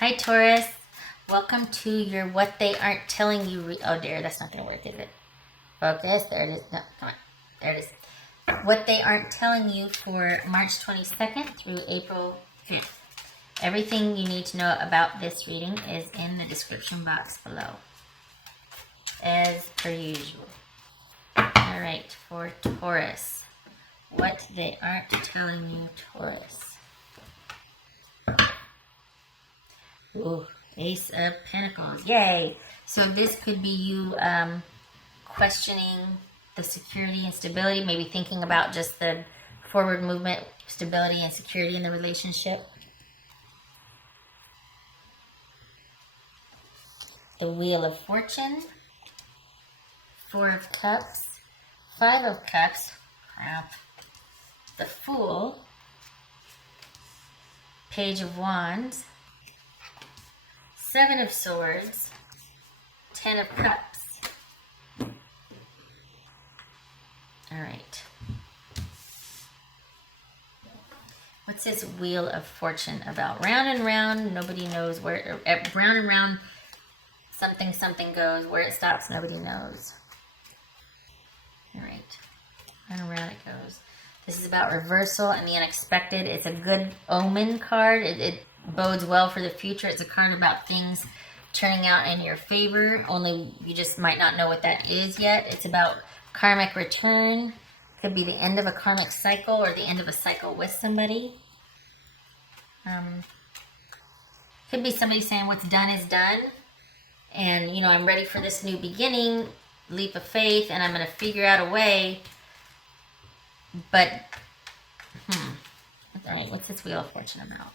Hi Taurus, welcome to your What They Aren't Telling You oh dear, that's not going to work, is it? Focus, there it is. No, come on, there it is. What They Aren't Telling You for March 22nd through April 5th. Everything you need to know about this reading is in the description box below, as per usual. Alright, for Taurus, what they aren't telling you, Taurus. Ooh, Ace of Pentacles. Yay! So this could be you questioning the security and stability, maybe thinking about just the forward movement, stability and security in the relationship. The Wheel of Fortune. 4 of Cups. 5 of Cups. Crap. The Fool. Page of Wands. 7 of Swords, 10 of Cups. All right. What's this Wheel of Fortune about? Round and round, nobody knows where, round and round, something goes. Where it stops, nobody knows. All right. Round and round it goes. This is about reversal and the unexpected. It's a good omen card. It bodes well for the future. It's a card about things turning out in your favor, only you just might not know what that is yet. It's about karmic return. Could be the end of a karmic cycle or the end of a cycle with somebody. Could be somebody saying what's done is done, and you know, I'm ready for this new beginning, leap of faith, and I'm going to figure out a way. But all right, what's this Wheel of Fortune about?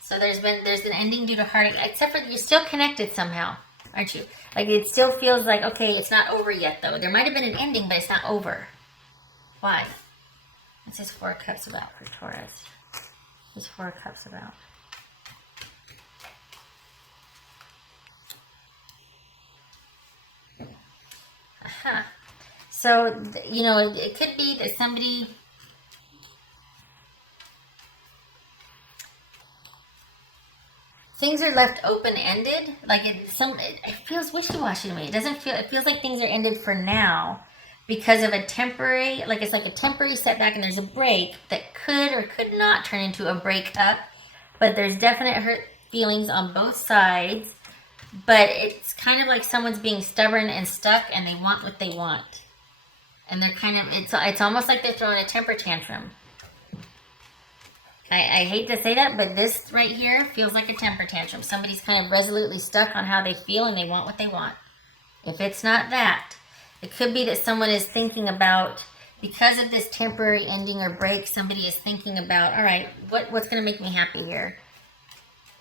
So there's an ending due to heartache, except for you're still connected somehow, aren't you? Like it still feels like, okay, it's not over yet though. There might have been an ending, but it's not over. Why? What's this 4 of Cups about for Taurus? What's 4 of Cups about? Aha. So, you know, it could be that somebody... Things are left open-ended, like it feels wishy-washy to me. It feels like things are ended for now because of a temporary, like it's like a temporary setback, and there's a break that could or could not turn into a breakup. But there's definite hurt feelings on both sides. But it's kind of like someone's being stubborn and stuck, and they want what they want, and they're kind of it's almost like they're throwing a temper tantrum. I hate to say that, but this right here feels like a temper tantrum. Somebody's kind of resolutely stuck on how they feel and they want what they want. If it's not that, it could be that someone is thinking about, because of this temporary ending or break, somebody is thinking about, all right, what's going to make me happy here?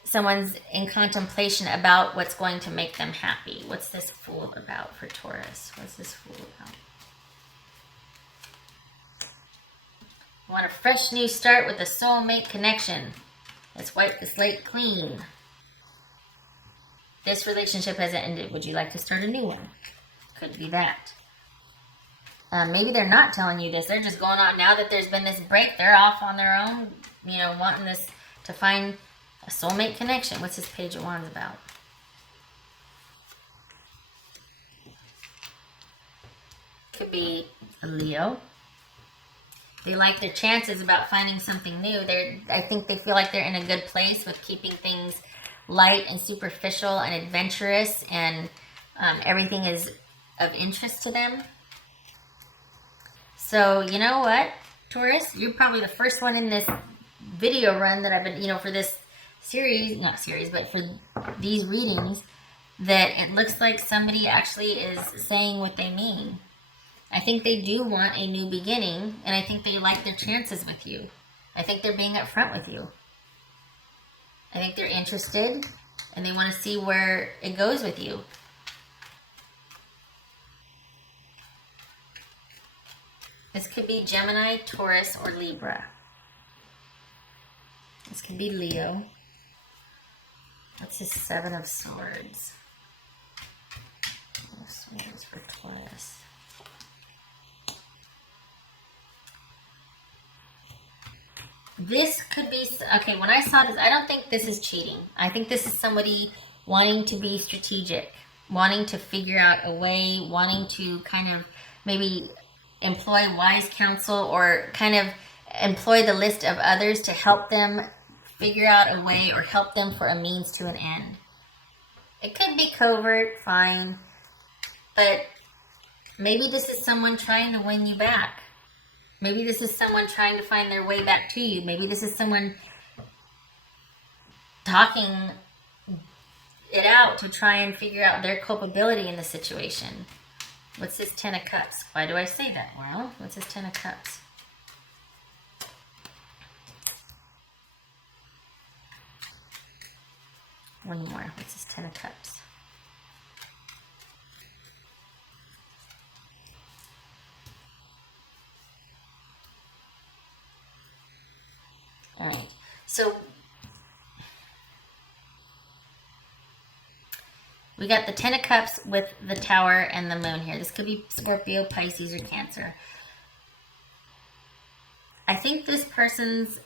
Someone's in contemplation about what's going to make them happy. What's this Fool about for Taurus? What's this Fool about? Want a fresh new start with a soulmate connection. Let's wipe the slate clean. This relationship hasn't ended. Would you like to start a new one? Could be that. Maybe they're not telling you this. They're just going on now that there's been this break. They're off on their own, you know, wanting this to find a soulmate connection. What's this Page of Wands about? Could be a Leo. They like their chances about finding something new. I think they feel like they're in a good place with keeping things light and superficial and adventurous, and everything is of interest to them. So, you know what, Taurus? You're probably the first one in this video run that I've been, you know, for this series, not series, but for these readings, that it looks like somebody actually is saying what they mean. I think they do want a new beginning, and I think they like their chances with you. I think they're being upfront with you. I think they're interested, and they want to see where it goes with you. This could be Gemini, Taurus, or Libra. This could be Leo. That's his 7 of Swords. Swords for Taurus. This could be, okay, when I saw this, I don't think this is cheating. I think this is somebody wanting to be strategic, wanting to figure out a way, wanting to kind of maybe employ wise counsel or kind of employ the list of others to help them figure out a way or help them for a means to an end. It could be covert, fine, but maybe this is someone trying to win you back. Maybe this is someone trying to find their way back to you. Maybe this is someone talking it out to try and figure out their culpability in the situation. What's this Ten of Cups? Why do I say that? Well, what's this Ten of Cups? One more. What's this Ten of Cups? All right. So we got the Ten of Cups with the Tower and the Moon here. This could be Scorpio, Pisces, or Cancer. I think this person's,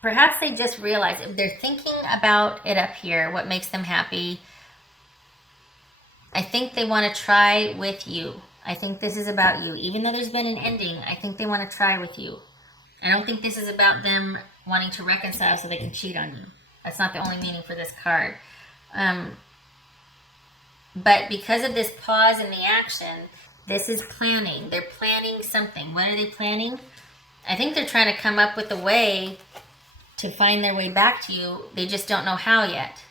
perhaps they just realize if they're thinking about it up here, what makes them happy, I think they want to try with you. I think this is about you. Even though there's been an ending, I think they want to try with you. I don't think this is about them wanting to reconcile so they can cheat on you. That's not the only meaning for this card. But because of this pause in the action, this is planning. They're planning something. What are they planning? I think they're trying to come up with a way to find their way back to you. They just don't know how yet.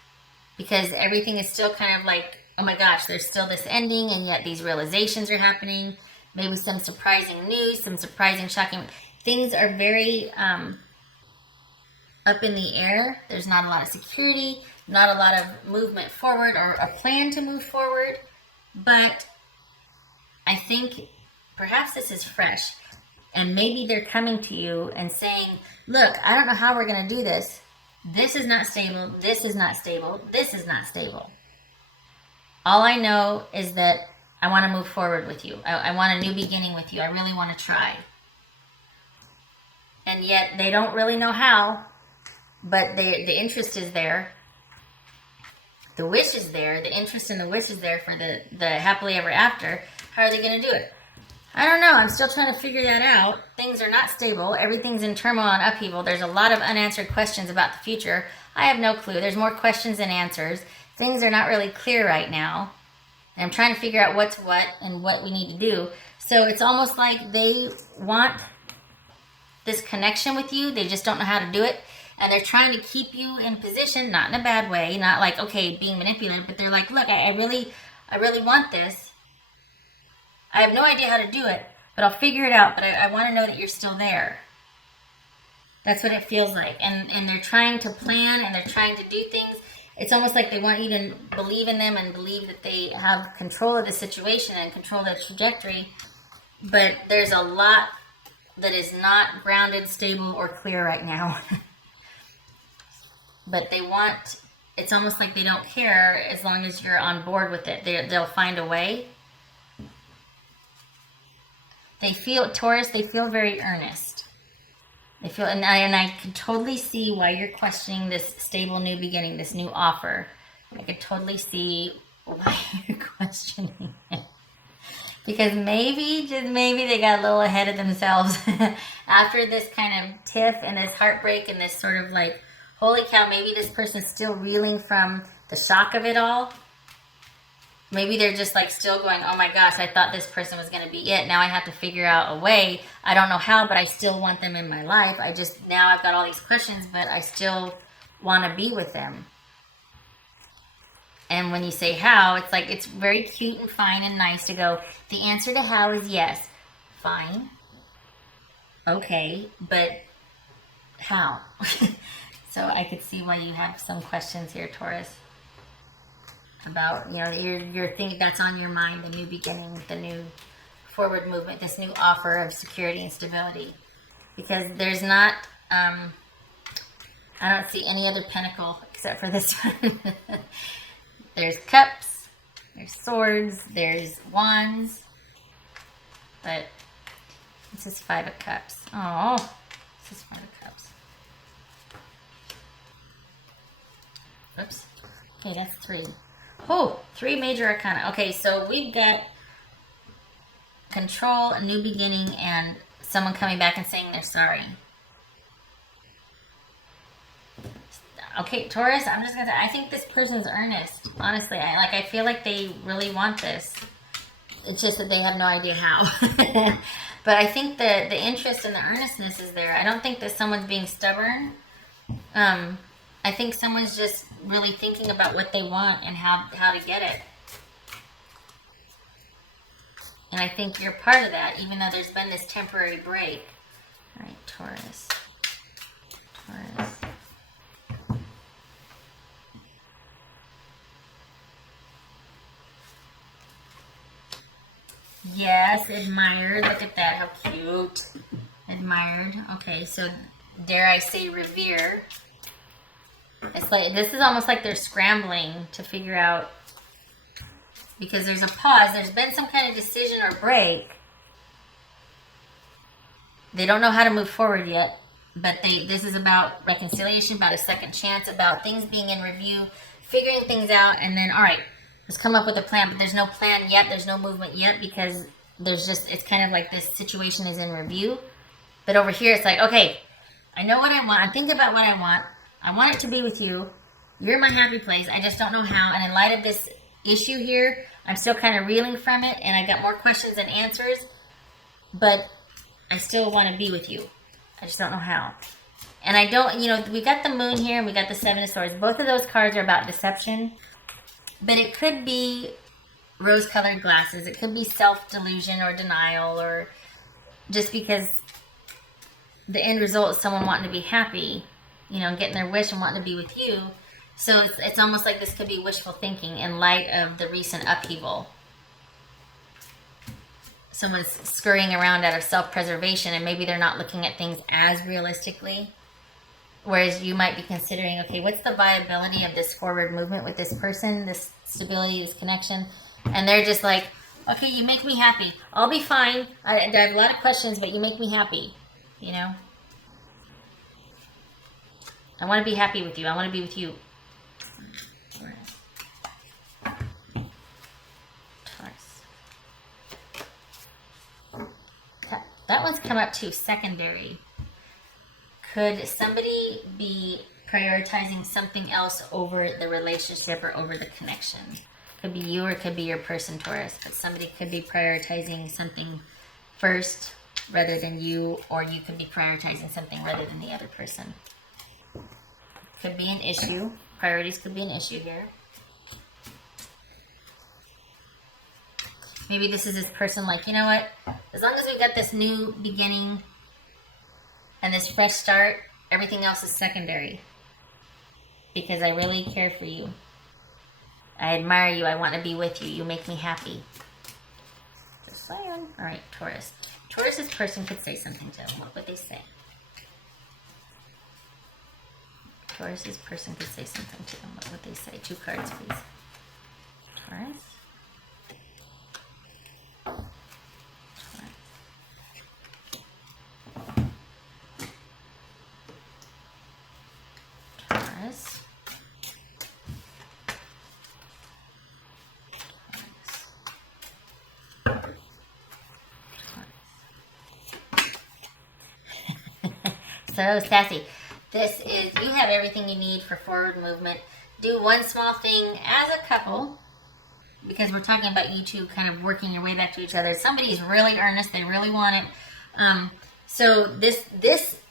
Because everything is still kind of like, oh my gosh, there's still this ending, and yet these realizations are happening. Maybe some surprising news, some surprising, shocking. Things are very up in the air. There's not a lot of security, not a lot of movement forward or a plan to move forward. But I think perhaps this is fresh. And maybe they're coming to you and saying, look, I don't know how we're going to do this. This is not stable. This is not stable. This is not stable. All I know is that I want to move forward with you. I want a new beginning with you. I really want to try. And yet they don't really know how, but the interest is there. The wish is there. The interest and the wish is there for the happily ever after. How are they going to do it? I don't know. I'm still trying to figure that out. Things are not stable. Everything's in turmoil and upheaval. There's a lot of unanswered questions about the future. I have no clue. There's more questions than answers. Things are not really clear right now. And I'm trying to figure out what's what and what we need to do. So it's almost like they want this connection with you. They just don't know how to do it. And they're trying to keep you in position, not in a bad way, not like, okay, being manipulated, but they're like, look, I really want this. I have no idea how to do it, but I'll figure it out. But I want to know that you're still there. That's what it feels like. And they're trying to plan and they're trying to do things. It's almost like they want you to believe in them and believe that they have control of the situation and control of the trajectory. But there's a lot that is not grounded, stable, or clear right now. But they want, it's almost like they don't care as long as you're on board with it. They'll find a way. They feel, Taurus, they feel very earnest. They feel, and I can totally see why you're questioning this stable new beginning, this new offer. I can totally see why you're questioning it. Because maybe, just maybe, they got a little ahead of themselves after this kind of tiff and this heartbreak and this sort of like, holy cow, maybe this person's still reeling from the shock of it all. Maybe they're just like still going, oh my gosh, I thought this person was going to be it. Now I have to figure out a way. I don't know how, but I still want them in my life. Now I've got all these questions, but I still want to be with them. And when you say how, it's like, it's very cute and fine and nice to go, the answer to how is yes. Fine. Okay, but how? So I could see why you have some questions here, Taurus. About, you're thinking that's on your mind, the new beginning, the new forward movement, this new offer of security and stability. Because there's not, I don't see any other pentacle except for this one. There's cups, there's swords, there's wands, but this is Five of Cups. Oh, this is Five of Cups. Oops. Okay, that's 3. Oh, 3 major arcana. Okay, so we've got control, a new beginning, and someone coming back and saying they're sorry. Okay, Taurus, I'm just gonna say, I think this person's earnest. Honestly, I feel like they really want this. It's just that they have no idea how. But I think the interest and the earnestness is there. I don't think that someone's being stubborn. I think someone's just really thinking about what they want and how to get it. And I think you're part of that, even though there's been this temporary break. All right, Taurus. Taurus. Yes, admired. Look at that. How cute. Admired. Okay, so dare I say revere. It's like, this is almost like they're scrambling to figure out, because there's a pause. There's been some kind of decision or break. They don't know how to move forward yet, but this is about reconciliation, about a second chance, about things being in review, figuring things out, and then, all right, let's come up with a plan. But there's no plan yet. There's no movement yet, because it's kind of like this situation is in review. But over here, it's like, okay, I know what I want. I'm thinking about what I want. I want it to be with you. You're my happy place. I just don't know how. And in light of this issue here, I'm still kind of reeling from it, and I got more questions than answers, but I still want to be with you. I just don't know how. And I don't, we got the moon here and we got the 7 of swords. Both of those cards are about deception, but it could be rose-colored glasses. It could be self-delusion or denial, or just because the end result is someone wanting to be happy, getting their wish and wanting to be with you. So it's almost like this could be wishful thinking in light of the recent upheaval. Someone's scurrying around out of self-preservation, and maybe they're not looking at things as realistically. Whereas you might be considering, okay, what's the viability of this forward movement with this person, this stability, this connection? And they're just like, okay, you make me happy. I'll be fine. I have a lot of questions, but you make me happy, I want to be happy with you. I want to be with you. Taurus. That one's come up too, secondary. Could somebody be prioritizing something else over the relationship or over the connection? Could be you or it could be your person, Taurus. But somebody could be prioritizing something first rather than you, or you could be prioritizing something rather than the other person. Could be an issue. Priorities could be an issue here. Maybe this is this person like, you know what? As long as we got this new beginning and this fresh start, everything else is secondary. Because I really care for you. I admire you. I want to be with you. You make me happy. Just saying. All right, Taurus. Taurus's person could say something to him. What would they say? Taurus's person could say something to them. What would they say? 2 cards, please. Taurus. Taurus. So sassy. This is, you have everything you need for forward movement. Do one small thing as a couple, because we're talking about you two kind of working your way back to each other. Somebody's really earnest. They really want it. So this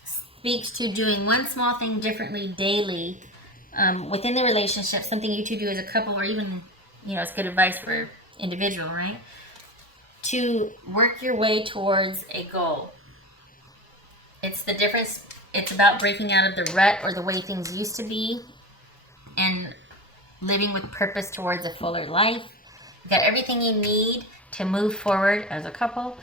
speaks to doing one small thing differently daily within the relationship, something you two do as a couple, or even, it's good advice for individual, right? To work your way towards a goal. It's the difference. It's about breaking out of the rut or the way things used to be and living with purpose towards a fuller life. You've got everything you need to move forward as a couple.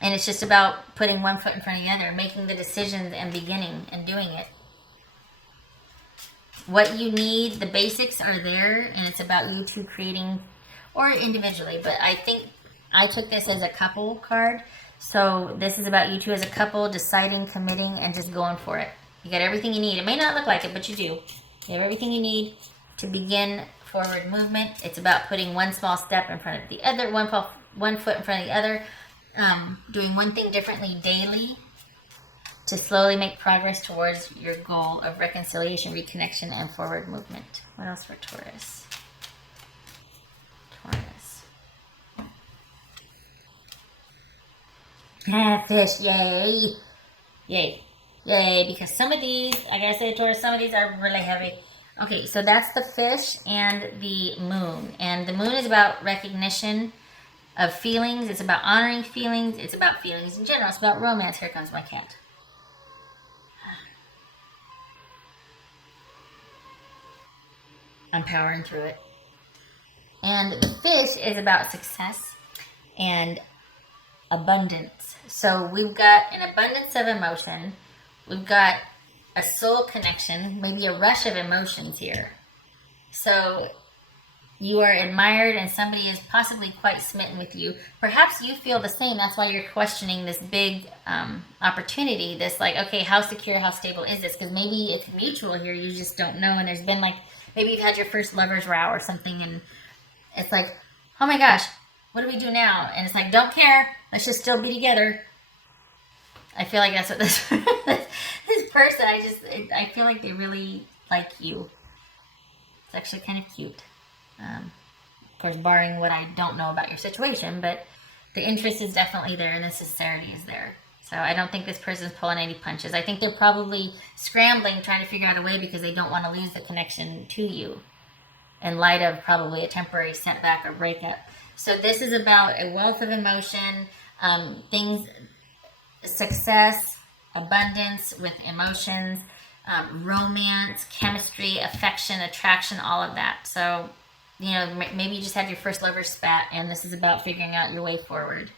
And it's just about putting one foot in front of the other, making the decisions and beginning and doing it. What you need, the basics are there, and it's about you two creating, or individually, but I think I took this as a couple card. So this is about you two as a couple deciding, committing, and just going for it. You got everything you need. It may not look like it, but you do. You have everything you need to begin forward movement. It's about putting one small step in front of the other, one foot in front of the other, doing one thing differently daily to slowly make progress towards your goal of reconciliation, reconnection, and forward movement. What else for Taurus? Fish, yay. Yay. Yay, because some of these, I gotta say, Taurus, some of these are really heavy. Okay, so that's the fish and the moon. And the moon is about recognition of feelings. It's about honoring feelings. It's about feelings in general. It's about romance. Here comes my cat. I'm powering through it. And the fish is about success and abundance. So we've got an abundance of emotion. We've got a soul connection, maybe a rush of emotions here. So you are admired and somebody is possibly quite smitten with you. Perhaps you feel the same. That's why you're questioning this big opportunity. This like, okay, how secure, how stable is this? Because maybe it's mutual here. You just don't know. And there's been like, maybe you've had your first lover's row or something. And it's like, oh my gosh, what do we do now? And it's like, don't care. Let's just still be together. I feel like that's what this this person, I feel like they really like you. It's actually kind of cute. Of course, barring what I don't know about your situation, but the interest is definitely there and the sincerity is there. So I don't think this person's pulling any punches. I think they're probably scrambling, trying to figure out a way because they don't want to lose the connection to you in light of probably a temporary setback or breakup. So this is about a wealth of emotion, things, success, abundance with emotions, romance, chemistry, affection, attraction, all of that. So, you know, maybe you just had your first lover's spat and this is about figuring out your way forward.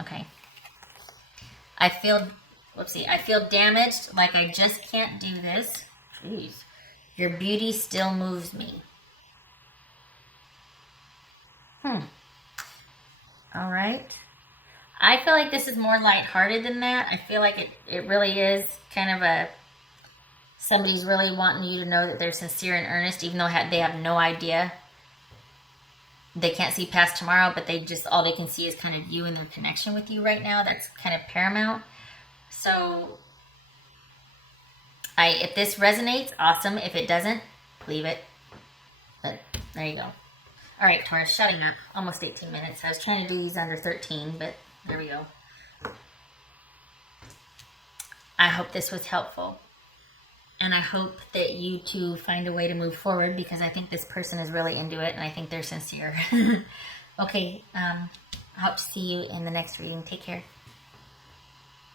Okay. I feel damaged, like I just can't do this. Jeez. Your beauty still moves me. All right. I feel like this is more lighthearted than that. I feel like it really is kind of somebody's really wanting you to know that they're sincere and earnest, even though they have no idea. They can't see past tomorrow, but all they can see is kind of you and their connection with you right now. That's kind of paramount. So if this resonates, awesome. If it doesn't, leave it. But there you go. All right, Taurus, shutting up. Almost 18 minutes. I was trying to do these under 13, but there we go. I hope this was helpful. And I hope that you two find a way to move forward because I think this person is really into it and I think they're sincere. Okay, I hope to see you in the next reading. Take care.